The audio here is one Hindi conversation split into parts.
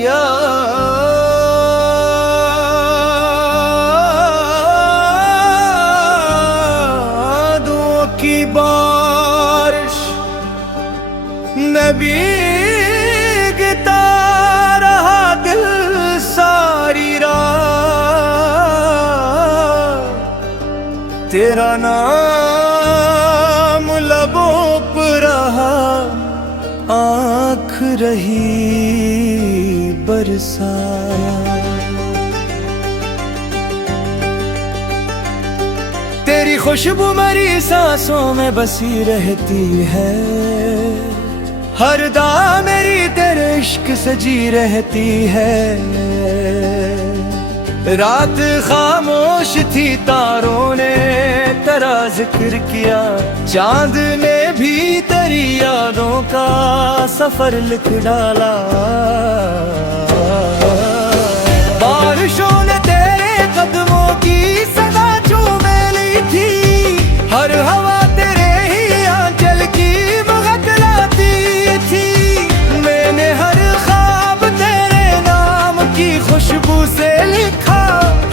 यादों की बारिश में भीगता रहा दिल सारी रात। तेरा नाम लबों पर रहा, आँख रही बरसा। तेरी खुशबू मेरी सांसों में बसी रहती है, हर दाम मेरी तेरे इश्क से जी रहती है। रात खामोश थी, तारों ने तेरा जिक्र किया, चांद ने भी तेरी यादों का सफर लिख डाला। बारिशों ने तेरे कदमों की सदा चूम ली थी, हर हवा तेरे ही आंचल की महक लाती थी। मैंने हर ख्वाब तेरे नाम की खुशबू से लिखा,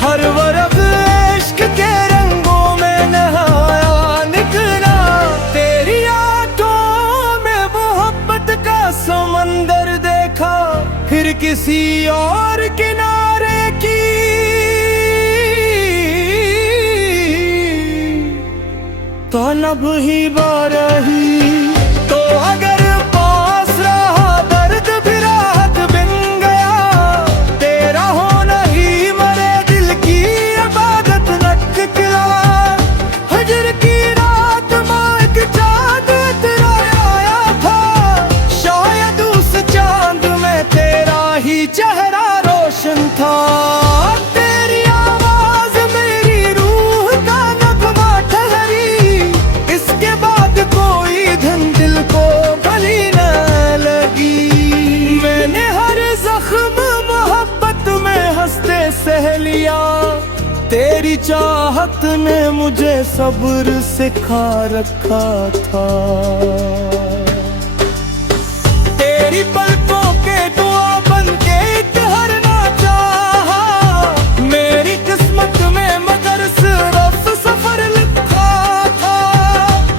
हर वर्ग इश्क के रंगों में नहाया निकला। तेरी आंखों में मोहब्बत का समंदर देखा, फिर किसी और किनारे की तलब ही बारही। तो अगर पास रहा दर्द भी राहत बिन गया, तेरा होना ही मरे दिल की इबादत नटकिला। हजर की रात में एक चांद तेरा आया था, शायद उस चांद में तेरा ही चेहरा रोशन था। तेरी आवाज मेरी रूह का नगमा ठहरी, इसके बाद कोई धन दिल को भली न लगी। मैंने हर जख्म मोहब्बत में हंसते सह लिया, तेरी चाहत ने मुझे सब्र सिखा रखा था। तेरी पलकों के दुआ बन के ठहरना चाहा, मेरी किस्मत में मगर सिर्फ सफर लिखा था।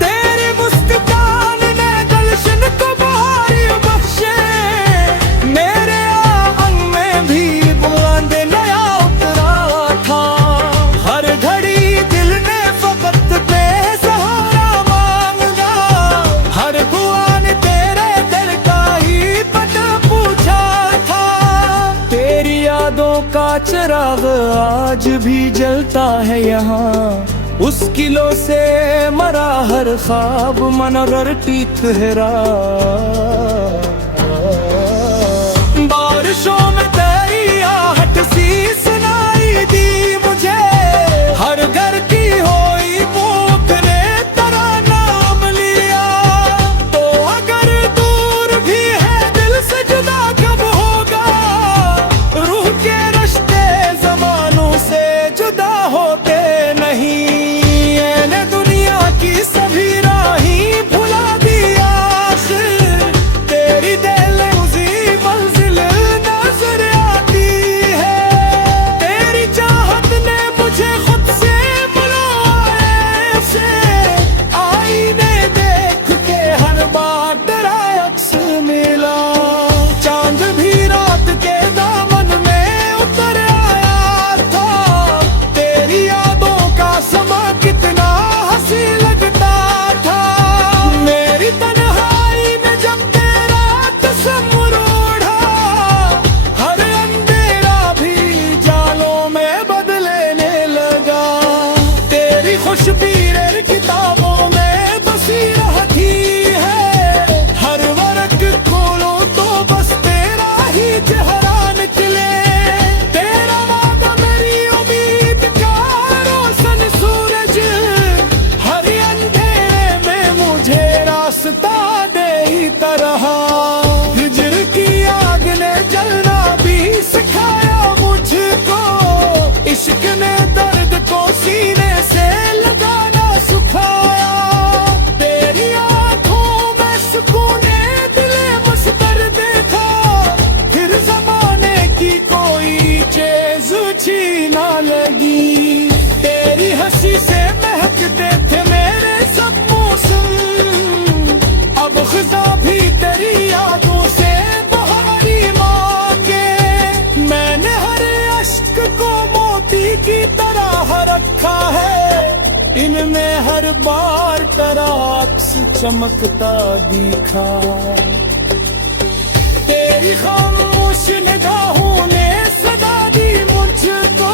तेरी मुस्कान ने गुलशन को बहार बख्शे, मेरे आंग में भी बूंद नया उतरा था। हर घड़ी दिल ने फकत बेसहारा मांगा, हर दुआ ने तेरे दिल का ही पता पूछा था। तेरी यादों का चिराग आज भी जलता है यहाँ, उस किलो से मरा हर ख्वाब मनोरर की ठहरा। बारिशों में तेरी आहट सी सुनाई दी मुझे, हर घर की होई भूख ने तेरा नाम लिया। तो अगर दूर भी है दिल से जुदा कब होगा, रूह के रिश्ते जमानों से जुदा होते नहीं। मैंने दुनिया की सभी राहें भुला दिया, तेरी दिल उसी मंजिल नजर में हर बार तेरा अक्स चमकता दिखा। तेरी खामोश निगाहों ने सदा दी मुझको,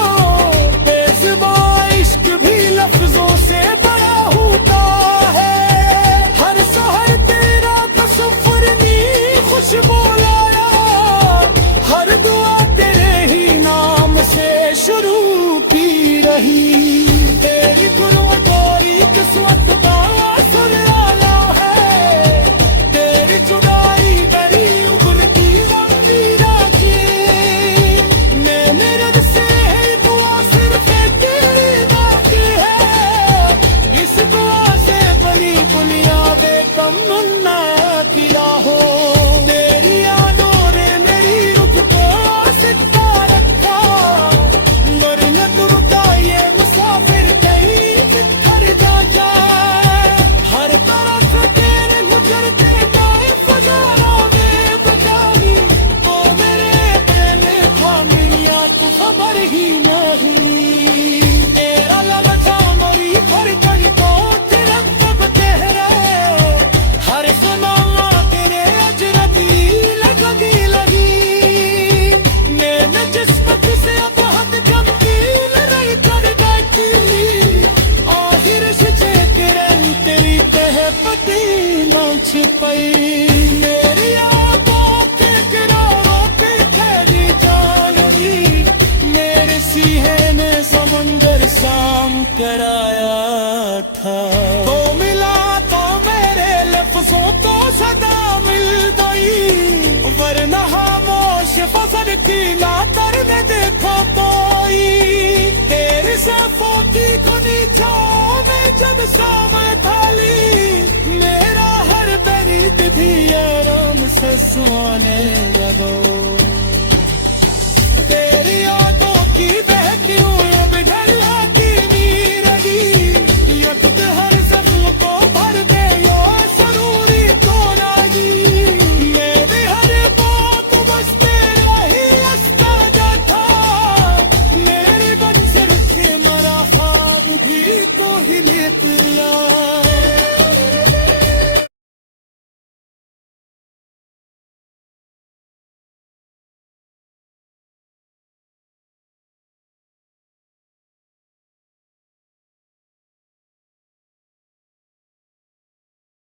बेजुबा इश्क भी लफ्जों से बड़ा होता है। हर सहर तेरा तसव्वुर नी खुशबू लाया, हर दुआ तेरे ही नाम से शुरू की रही। तेरी गुरुद्वारी किस्मत का असर आया है, तेरी जुदाई बड़ी उभरती मंजीरा की। मैं मेरे से दुआ सिर्फ तेरी बाकी है, इस दुआ से बनी बुनियादे कम ना किया हो। तेरी यादों ने मेरी रुख को सिक्का रखा, मरना तुरता ये मुसाफिर कहीं बिखर जा जाए। हर तरफ तेरे गुजरते जाए फजारों में बचाई, तो मेरे प्रेम था मेरिया तो खबर ही नहीं। तेरा लगा मरी पर कहीं तो तिरंग तब तेरे, हर सुना तेरे अजनबी लगी। मैंने जिस्मत से बहुत जमती लड़ाई कर बैठी, आखिर से किरण तेरी तह पति न छिपाई। मेरी आंखों के किनारों पे ठहरी जानवी, मेरे सीने ने समंदर शाम कराया था। तो मिला तो मेरे लफ्जों को सदा मिल गई, वरना खामोश फसल की लातर में देखो कोई। तेरे सफों की खुली छाँव में जब शाम ढली, मेरा हर दर्द भी आराम से सोने लगो। तेरी